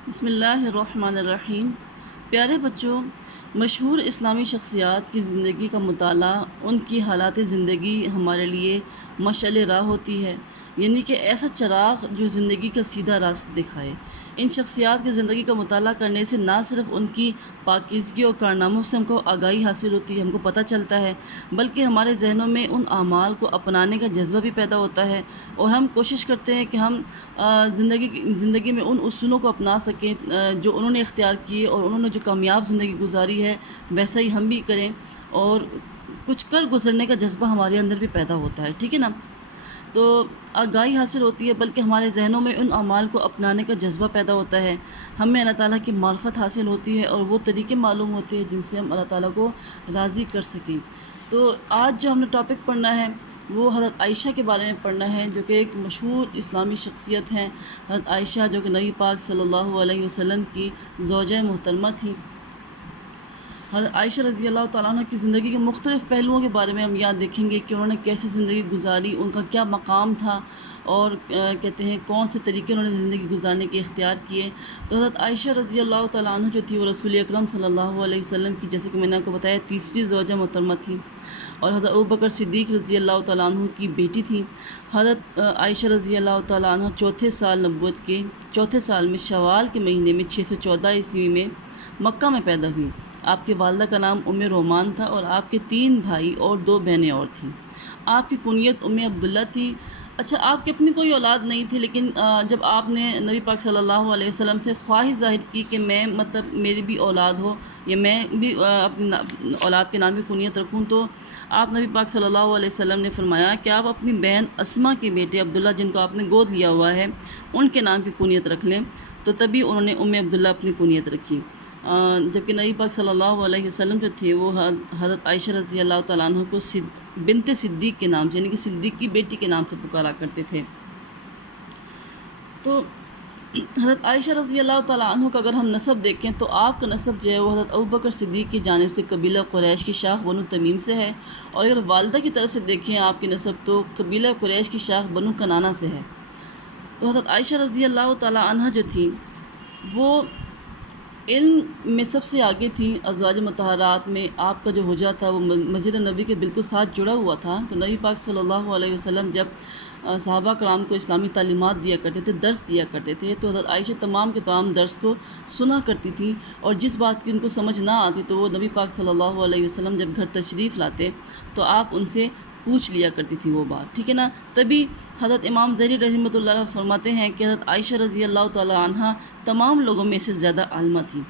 بسم اللہ الرحمن الرحیم۔ پیارے بچوں، مشہور اسلامی شخصیات کی زندگی کا مطالعہ ان کی حالات زندگی ہمارے لیے مشعل راہ ہوتی ہے، یعنی کہ ایسا چراغ جو زندگی کا سیدھا راستہ دکھائے۔ ان شخصیات کی زندگی کا مطالعہ کرنے سے نہ صرف ان کی پاکیزگی اور کارناموں سے ہم کو آگاہی حاصل ہوتی ہے، ہم کو پتہ چلتا ہے، بلکہ ہمارے ذہنوں میں ان اعمال کو اپنانے کا جذبہ بھی پیدا ہوتا ہے، اور ہم کوشش کرتے ہیں کہ ہم زندگی میں ان اصولوں کو اپنا سکیں جو انہوں نے اختیار کیے، اور انہوں نے جو کامیاب زندگی گزاری ہے ویسا ہی ہم بھی کریں، اور کچھ کر گزرنے کا جذبہ ہمارے اندر بھی پیدا ہوتا ہے، ٹھیک ہے نا۔ تو آگاہی حاصل ہوتی ہے، بلکہ ہمارے ذہنوں میں ان اعمال کو اپنانے کا جذبہ پیدا ہوتا ہے، ہمیں اللہ تعالیٰ کی معرفت حاصل ہوتی ہے، اور وہ طریقے معلوم ہوتے ہیں جن سے ہم اللہ تعالیٰ کو راضی کر سکیں۔ تو آج جو ہم نے ٹاپک پڑھنا ہے وہ حضرت عائشہ کے بارے میں پڑھنا ہے، جو کہ ایک مشہور اسلامی شخصیت ہیں۔ حضرت عائشہ جو کہ نبی پاک صلی اللہ علیہ وسلم کی زوجہ محترمہ تھی۔ حضرت عائشہ رضی اللہ تعالیٰ عنہ کی زندگی کے مختلف پہلوؤں کے بارے میں ہم یاد دیکھیں گے کہ انہوں نے کیسی زندگی گزاری، ان کا کیا مقام تھا، اور کہتے ہیں کون سے طریقے انہوں نے زندگی گزارنے کے اختیار کیے۔ تو حضرت عائشہ رضی اللہ تعالیٰ عنہ جو تھی وہ رسول اکرم صلی اللہ علیہ وسلم کی، جیسے کہ میں نے آپ کو بتایا، تیسری زوجہ محترمہ تھی، اور حضرت ابوبکر صدیق رضی اللہ تعالیٰ عنہ کی بیٹی تھی۔ حضرت عائشہ رضی اللہ تعالیٰ عنہ چوتھے سال نبوت کے چوتھے سال میں شوال کے مہینے میں 614 عیسوی میں مکہ میں پیدا ہوئی۔ آپ کی والدہ کا نام رومان تھا، اور آپ کے 3 بھائی اور 2 بہنیں اور تھیں۔ آپ کی کنیت عبداللہ تھی۔ اچھا، آپ کی اپنی کوئی اولاد نہیں تھی، لیکن جب آپ نے نبی پاک صلی اللہ علیہ وسلم سے خواہش ظاہر کی کہ میں میری بھی اولاد ہو، یا میں بھی اپنی اولاد کے نام کی کنیت رکھوں، تو آپ نبی پاک صلی اللہ علیہ وسلم نے فرمایا کہ آپ اپنی بہن اسما کے بیٹے عبداللہ، جن کو آپ نے گود لیا ہوا ہے، ان کے نام کی کنیت رکھ لیں۔ تو تبھی انہوں نے عبداللہ اپنی کنیت رکھی، جبکہ نبی پاک صلی اللہ علیہ وسلم جو تھے وہ حضرت عائشہ رضی اللہ تعالیٰ عنہ کو بنت صدیق کے نام سے، یعنی کہ صدیق کی بیٹی کے نام سے پکارا کرتے تھے۔ تو حضرت عائشہ رضی اللہ تعالیٰ عنہ کا اگر ہم نسب دیکھیں تو آپ کا نسب جو ہے وہ حضرت ابوبکر صدیق کی جانب سے قبیلہ قریش کی شاخ بنو تمیم سے ہے، اور اگر والدہ کی طرف سے دیکھیں آپ کی نسب تو قبیلہ قریش کی شاخ بنو کنانہ سے ہے۔ تو حضرت عائشہ رضی اللہ تعالیٰ عنہ جو تھی وہ علم میں سب سے آگے تھی۔ ازواج مطہرات میں آپ کا جو حجرہ تھا وہ مسجد نبی کے بالکل ساتھ جڑا ہوا تھا۔ تو نبی پاک صلی اللہ علیہ وسلم جب صحابہ کرام کو اسلامی تعلیمات دیا کرتے تھے، درس دیا کرتے تھے، تو حضرت عائشہ تمام کے تمام درس کو سنا کرتی تھی، اور جس بات کی ان کو سمجھ نہ آتی تو وہ نبی پاک صلی اللہ علیہ وسلم جب گھر تشریف لاتے تو آپ ان سے پوچھ لیا کرتی تھی وہ بات، ٹھیک ہے نا۔ تبھی حضرت امام ظہری رحمۃ اللہ علیہ فرماتے ہیں کہ حضرت عائشہ رضی اللہ تعالیٰ عنہ تمام لوگوں میں سے زیادہ عالمہ تھی۔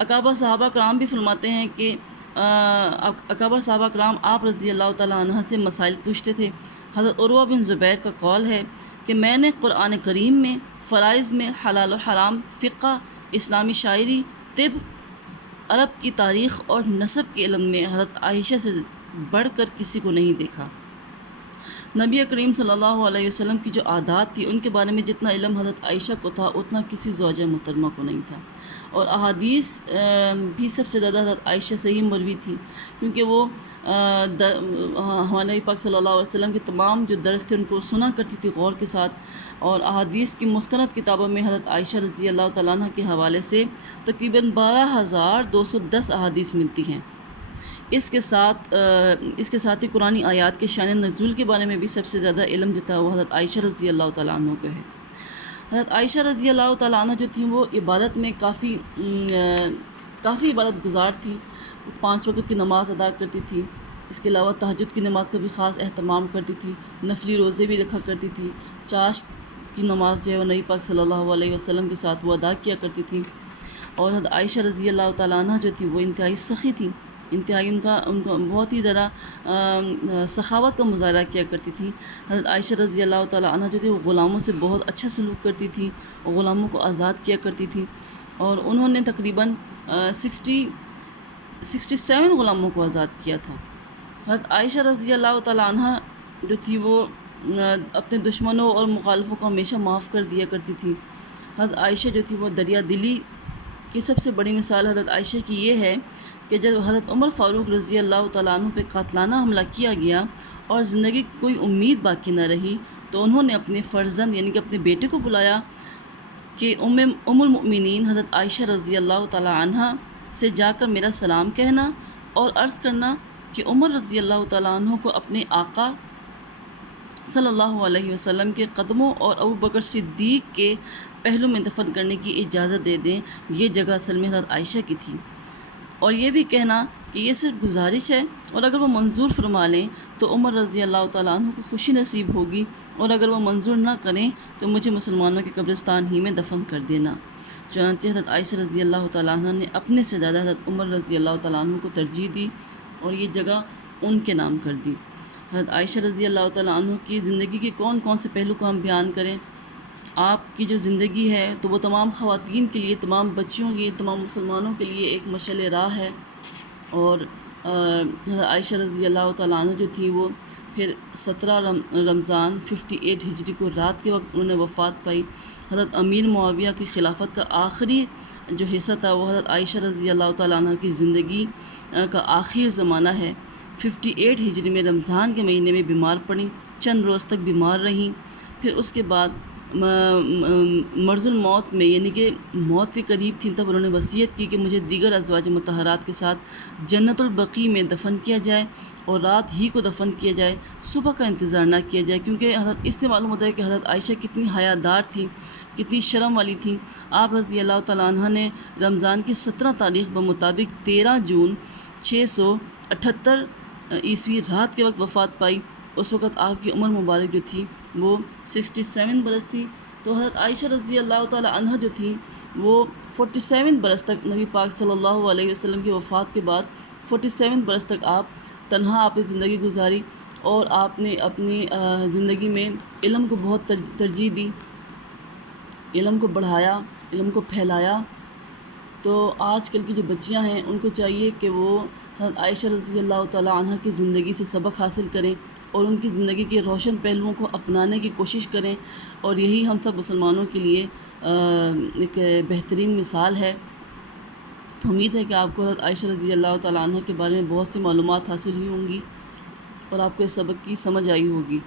اکابر صحابہ کرام بھی فرماتے ہیں کہ اکابر صحابہ کرام آپ رضی اللہ تعالیٰ عنہ سے مسائل پوچھتے تھے۔ حضرت عروہ بن زبیر کا قول ہے کہ میں نے قرآن کریم میں، فرائض میں، حلال و حرام، فقہ، اسلامی شاعری، طب، عرب کی تاریخ اور نسب کے علم میں حضرت عائشہ سے بڑھ کر کسی کو نہیں دیکھا۔ نبی کریم صلی اللہ علیہ وسلم کی جو عادات تھی ان کے بارے میں جتنا علم حضرت عائشہ کو تھا اتنا کسی زوجہ محترمہ کو نہیں تھا، اور احادیث بھی سب سے زیادہ حضرت عائشہ سے ہی مروی تھی، کیونکہ وہ ہمارے نبی پاک صلی اللہ علیہ وسلم کے تمام جو درس تھے ان کو سنا کرتی تھی غور کے ساتھ، اور احادیث کی مستند کتابوں میں حضرت عائشہ رضی اللہ تعالیٰ عنہ کے حوالے سے تقریباً 12,210 احادیث ملتی ہیں۔ اس کے ساتھ ہی قرآنی آیات کے شان نزول کے بارے میں بھی سب سے زیادہ علم جو تھا وہ حضرت عائشہ رضی اللہ تعالیٰ عنہ کو ہے۔ حضرت عائشہ رضی اللہ تعالیٰ عنہ جو تھیں وہ عبادت میں کافی عبادت گزار تھی۔ 5 وقت کی نماز ادا کرتی تھی، اس کے علاوہ تہجد کی نماز کا بھی خاص اہتمام کرتی تھی، نفلی روزے بھی رکھا کرتی تھی، چاشت کی نماز جو ہے وہ نبی پاک صلی اللہ علیہ وسلم کے ساتھ وہ ادا کیا کرتی تھی۔ اور حضرت عائشہ رضی اللہ تعالیٰ عنہ جو تھی وہ انتہائی سخی تھی، انتہائی ان کا بہت ہی زیادہ سخاوت کا مظاہرہ کیا کرتی تھی۔ حضرت عائشہ رضی اللہ تعالیٰ عنہ جو تھی وہ غلاموں سے بہت اچھا سلوک کرتی تھی، اور غلاموں کو آزاد کیا کرتی تھی، اور انہوں نے تقریباً 67 غلاموں کو آزاد کیا تھا۔ حضرت عائشہ رضی اللہ تعالیٰ عنہ جو تھی وہ اپنے دشمنوں اور مخالفوں کو ہمیشہ معاف کر دیا کرتی تھی۔ حضرت عائشہ جو تھی وہ دریا دلی کی سب سے بڑی مثال حضرت عائشہ کی یہ ہے کہ جب حضرت عمر فاروق رضی اللہ تعالیٰ عنہ پہ قاتلانہ حملہ کیا گیا اور زندگی کی کوئی امید باقی نہ رہی، تو انہوں نے اپنے فرزند یعنی کہ اپنے بیٹے کو بلایا، کہ ام المؤمنین حضرت عائشہ رضی اللہ تعالی عنہ سے جا کر میرا سلام کہنا اور عرض کرنا کہ عمر رضی اللہ تعالیٰ عنہ کو اپنے آقا صلی اللہ علیہ وسلم کے قدموں اور ابو بکر صدیق کے پہلو میں دفن کرنے کی اجازت دے دیں، یہ جگہ اصل میں حضرت عائشہ کی تھی۔ اور یہ بھی کہنا کہ یہ صرف گزارش ہے، اور اگر وہ منظور فرما لیں تو عمر رضی اللہ تعالیٰ عنہ کو خوشی نصیب ہوگی، اور اگر وہ منظور نہ کریں تو مجھے مسلمانوں کے قبرستان ہی میں دفن کر دینا۔ چنانچہ حضرت عائشہ رضی اللہ تعالیٰ عنہ نے اپنے سے زیادہ حضرت عمر رضی اللہ تعالیٰ عنہ کو ترجیح دی اور یہ جگہ ان کے نام کر دی۔ حضرت عائشہ رضی اللہ تعالیٰ عنہ کی زندگی کے کون کون سے پہلو کو ہم بیان کریں؟ آپ کی جو زندگی ہے تو وہ تمام خواتین کے لیے، تمام بچیوں کے لیے، تمام مسلمانوں کے لیے ایک مشعل راہ ہے۔ اور حضرت عائشہ رضی اللہ تعالیٰ عنہ جو تھی وہ پھر 17 رمضان 58 ہجری کو رات کے وقت انہوں نے وفات پائی۔ حضرت امیر معاویہ کی خلافت کا آخری جو حصہ تھا وہ حضرت عائشہ رضی اللہ تعالیٰ عنہ کی زندگی کا آخری زمانہ ہے۔ 58 ہجری میں رمضان کے مہینے میں بیمار پڑیں، چند روز تک بیمار رہیں، پھر اس کے بعد مرض الموت میں یعنی کہ موت کے قریب تھیں تب انہوں نے وصیت کی کہ مجھے دیگر ازواج مطہرات کے ساتھ جنت البقیع میں دفن کیا جائے اور رات ہی کو دفن کیا جائے، صبح کا انتظار نہ کیا جائے، کیونکہ حضرت اس سے معلوم ہوتا ہے کہ حضرت عائشہ کتنی حیادار تھیں، کتنی شرم والی تھیں۔ آپ رضی اللہ تعالیٰ عنہ نے رمضان کی 17 تاریخ بمطابق 13 جون 678 عیسوی رات کے وقت وفات پائی۔ اس وقت آپ کی عمر مبارک جو تھی وہ 67 برس تھی۔ تو حضرت عائشہ رضی اللہ تعالیٰ عنہ جو تھی وہ 47 برس تک نبی پاک صلی اللہ علیہ وسلم کی وفات کے بعد 47 برس تک آپ تنہا اپنی زندگی گزاری، اور آپ نے اپنی زندگی میں علم کو بہت ترجیح دی، علم کو بڑھایا، علم کو پھیلایا۔ تو آج کل کی جو بچیاں ہیں ان کو چاہیے کہ وہ حضرت عائشہ رضی اللہ تعالیٰ عنہ کی زندگی سے سبق حاصل کریں اور ان کی زندگی کے روشن پہلوؤں کو اپنانے کی کوشش کریں، اور یہی ہم سب مسلمانوں کے لیے ایک بہترین مثال ہے۔ تو امید ہے کہ آپ کو حضرت عائشہ رضی اللہ تعالیٰ عنہ کے بارے میں بہت سی معلومات حاصل ہوئی ہوں گی اور آپ کو اس سبق کی سمجھ آئی ہوگی۔